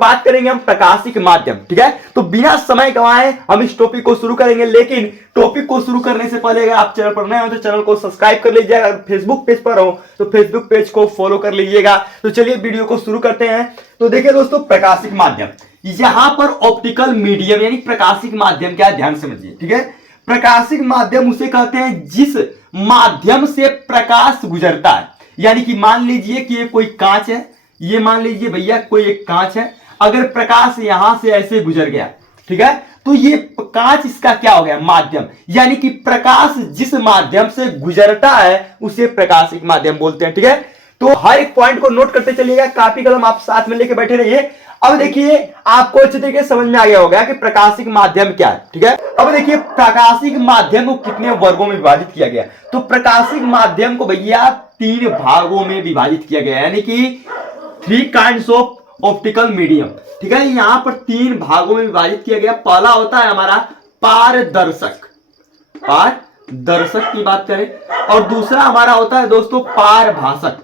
बात करेंगे हम प्रकाशिक माध्यम। ठीक है, तो बिना समय गंवाए हम इस टॉपिक को शुरू करेंगे। लेकिन टॉपिक को शुरू करने से पहले अगर आप चैनल पर नए हो तो चैनल को सब्सक्राइब कर लीजिएगा। अगर फेसबुक पेज पर हो तो फेसबुक पेज को फॉलो कर लीजिएगा। तो चलिए वीडियो को शुरू करते हैं। तो देखिए दोस्तों, प्रकाशिक माध्यम, यहां पर ऑप्टिकल मीडियम यानी प्रकाशिक माध्यम क्या है, ध्यान समझिए। ठीक है, प्रकाशिक माध्यम उसे कहते हैं जिस माध्यम से प्रकाश गुजरता है। यानी कि मान लीजिए कि ये कोई कांच है, ये मान लीजिए भैया कोई एक कांच है, अगर प्रकाश यहां से ऐसे गुजर गया, ठीक है, तो ये कांच इसका क्या हो गया, माध्यम। यानी कि प्रकाश जिस माध्यम से गुजरता है उसे प्रकाशिक माध्यम बोलते हैं। ठीक है, तो हर एक पॉइंट को नोट करते चलिएगा, कापी कलम आप साथ में लेके बैठे रहिए। अब देखिए आपको अच्छे तरीके से समझ में आ गया होगा कि प्रकाशिक माध्यम क्या है। ठीक है, अब देखिए प्रकाशिक माध्यम को कितने वर्गों में विभाजित किया गया। तो प्रकाशिक माध्यम को भैया 3 भागों में विभाजित किया गया, यानी कि 3 काइंड्स ऑफ ऑप्टिकल मीडियम। ठीक है, यहां पर 3 भागों में विभाजित किया गया। पहला होता है हमारा पारदर्शक, पारदर्शक की बात करें, और दूसरा हमारा होता है दोस्तों पारभासक,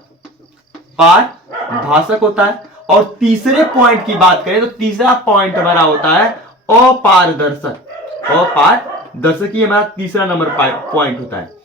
पारभासक होता है। और तीसरे पॉइंट की बात करें तो तीसरा पॉइंट हमारा होता है अपारदर्शक, अपारदर्शक ही हमारा तीसरा नंबर पॉइंट होता है।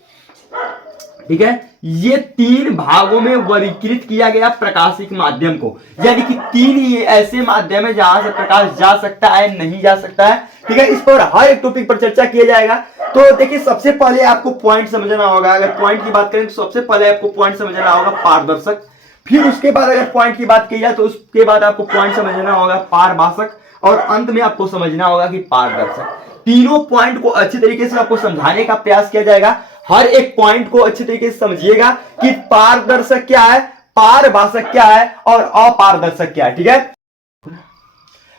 ठीक है, ये 3 भागों में वर्गीकृत किया गया प्रकाशिक माध्यम को, यानी कि 3 ये ऐसे माध्यम है जहां से प्रकाश जा सकता है, नहीं जा सकता है। ठीक है, इस पर हर एक टॉपिक पर चर्चा किया जाएगा। तो देखिए सबसे पहले आपको पॉइंट समझना होगा। अगर पॉइंट की बात करें तो सबसे पहले आपको पॉइंट समझना होगा पारदर्शक, फिर उसके बाद अगर पॉइंट की बात की जाए तो उसके बाद आपको पॉइंट समझना होगा पारभासक, और अंत में आपको समझना होगा कि पारदर्शक। तीनों पॉइंट को अच्छी तरीके से आपको समझाने का प्रयास किया जाएगा। हर एक पॉइंट को अच्छी तरीके से समझिएगा कि पारदर्शक क्या है, पारभासक क्या है और अपारदर्शक क्या है। ठीक है,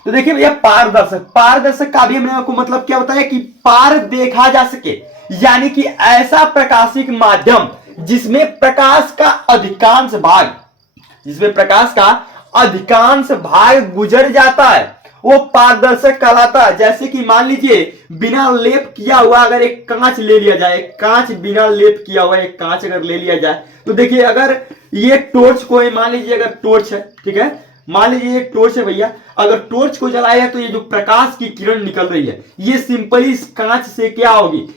तो देखिए भैया पारदर्शक, पारदर्शक का भी हमने आपको मतलब क्या बताया कि पार देखा जा सके, यानी कि ऐसा प्रकाशिक माध्यम जिसमें प्रकाश का अधिकांश भाग, जिसमें प्रकाश का अधिकांश भाग गुजर जाता है, वो पारदर्शक कहलाता है। जैसे कि मान लीजिए बिना लेप किया हुआ अगर एक कांच ले लिया जाए, कांच बिना लेप किया हुआ एक कांच अगर ले लिया जाए, तो देखिए अगर ये टॉर्च को, मान लीजिए अगर टॉर्च है, ठीक है, मान लीजिए एक टॉर्च है भैया, अगर टॉर्च को जलाया तो ये जो प्रकाश की किरण निकल रही है ये सिंपली इस कांच से क्या होगी,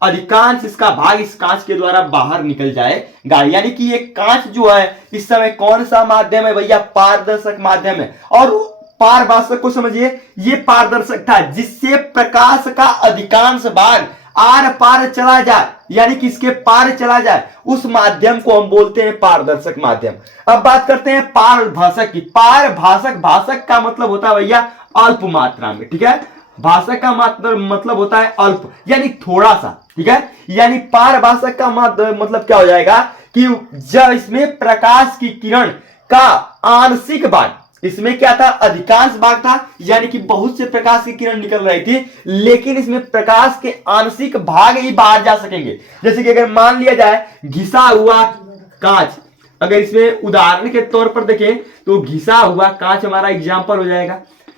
अधिकांश इसका भाग इस कांच के द्वारा बाहर निकल जाएगा। यानी कि ये कांच जो है इस समय कौन सा माध्यम है भैया, पारदर्शक माध्यम है। और पारभासक को समझिए, ये पारदर्शक था जिससे प्रकाश का अधिकांश भाग आर पार चला जाए, यानी कि इसके पार चला जाए, उस माध्यम को हम बोलते हैं पारदर्शक माध्यम। अब बात करते हैं पारभासक की। पारभासक, भाषक का मतलब होता है भैया अल्प मात्रा में। ठीक है, भाषक का मतलब होता है अल्प, यानी थोड़ा सा। ठीक है, यानी पारभासक का मतलब क्या हो जाएगा कि जब इसमें प्रकाश की किरण का आंशिक भाग, इसमें क्या था, अधिकांश भाग था, यानी कि बहुत से प्रकाश की किरण निकल रही थी, लेकिन इसमें प्रकाश के आंशिक भाग ही बाहर जा सकेंगे। जैसे कि अगर मान लिया जाए घिसा हुआ कांच, अगर इसमें उदाहरण के तौर पर देखें तो घिसा हुआ कांच हमारा एग्जाम्पल हो जाएगा।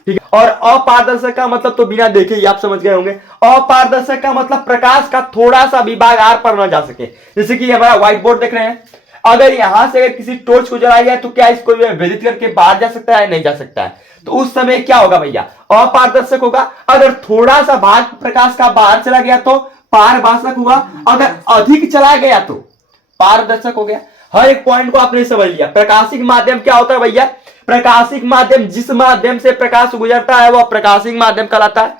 ठीक है, और अपारदर्शक का मतलब तो बिना देखे ही आप समझ गए होंगे। अपारदर्शक का मतलब प्रकाश का थोड़ा सा भी भाग आर पर न जा सके। जैसे कि हमारा व्हाइट बोर्ड देख रहे हैं, अगर यहां से अगर किसी टॉर्च को जलाया जाए तो क्या इसको विभाजित करके बाहर जा सकता है, नहीं जा सकता है। तो उस समय क्या होगा भैया, अपारदर्शक होगा। अगर थोड़ा सा भाग प्रकाश का बाहर चला गया तो पारभासक हुआ, अगर अधिक चला गया तो पारदर्शक हो गया। हर एक पॉइंट को आपने समझ लिया। प्रकाशिक माध्यम क्या होता है भैया, प्रकाशिक माध्यम जिस माध्यम से प्रकाश गुजरता है वह प्रकाशिक माध्यम कहलाता है।